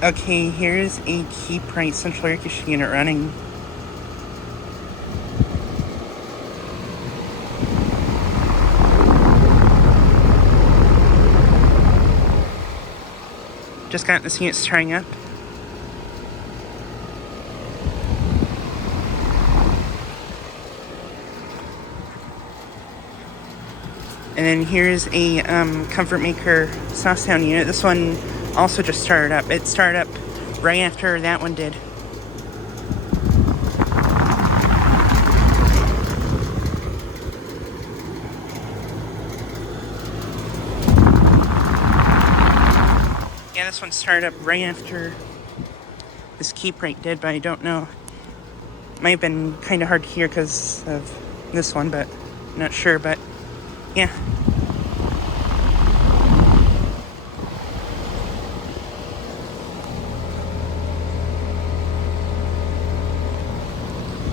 Okay, here's a KeepRite central air conditioning unit running. Just got this unit starting up. And then here's a Comfortmaker SoftSound unit. This one also just started up. It started up right after that one did. Yeah, this one started up right after this KeepRite did, but I don't know. It might have been kind of hard to hear because of this one, but I'm not sure, but yeah.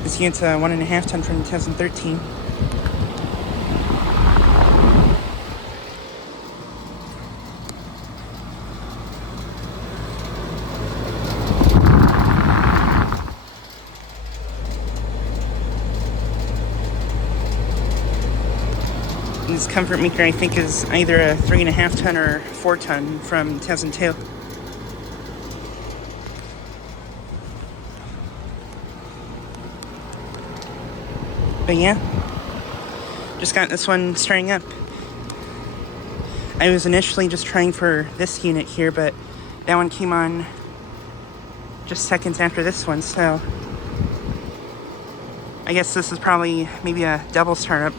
This unit's a 1.5 ton from 2013. This Comfortmaker, I think, is either a 3.5 ton or 4 ton from 2002. But yeah, just got this one starting up. I was initially just trying for this unit here, but that one came on just seconds after this one, so I guess this is probably maybe a double startup.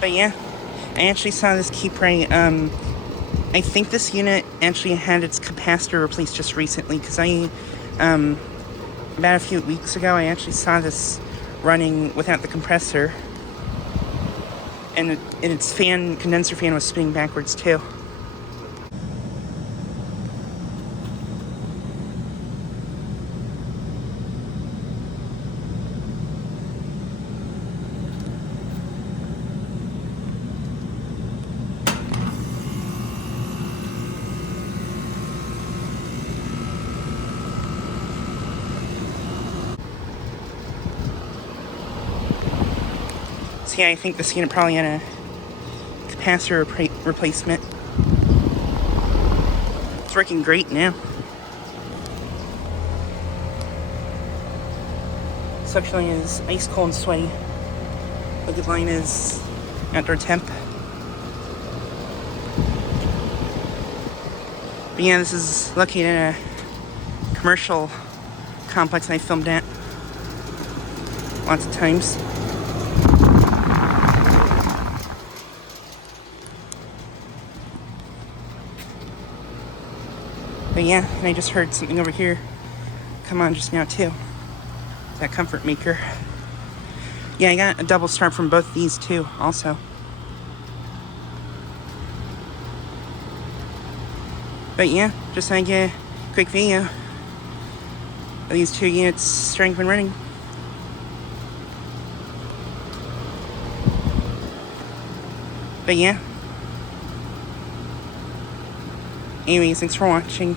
But yeah, I actually saw this KeepRite. I think this unit actually had its capacitor replaced just recently, because about a few weeks ago, I actually saw this running without the compressor, and its condenser fan was spinning backwards too. So yeah, I think this unit probably had a capacitor replacement. It's working great now. Suction line is ice cold and sweaty. Liquid line is outdoor temp. But yeah, this is located at a commercial complex I filmed at lots of times. But yeah, and I just heard something over here come on just now too. It's that Comfortmaker. Yeah, I got a double start from both these too also. But yeah, just like a quick video of these two units starting and running. But yeah. Anyways, thanks for watching.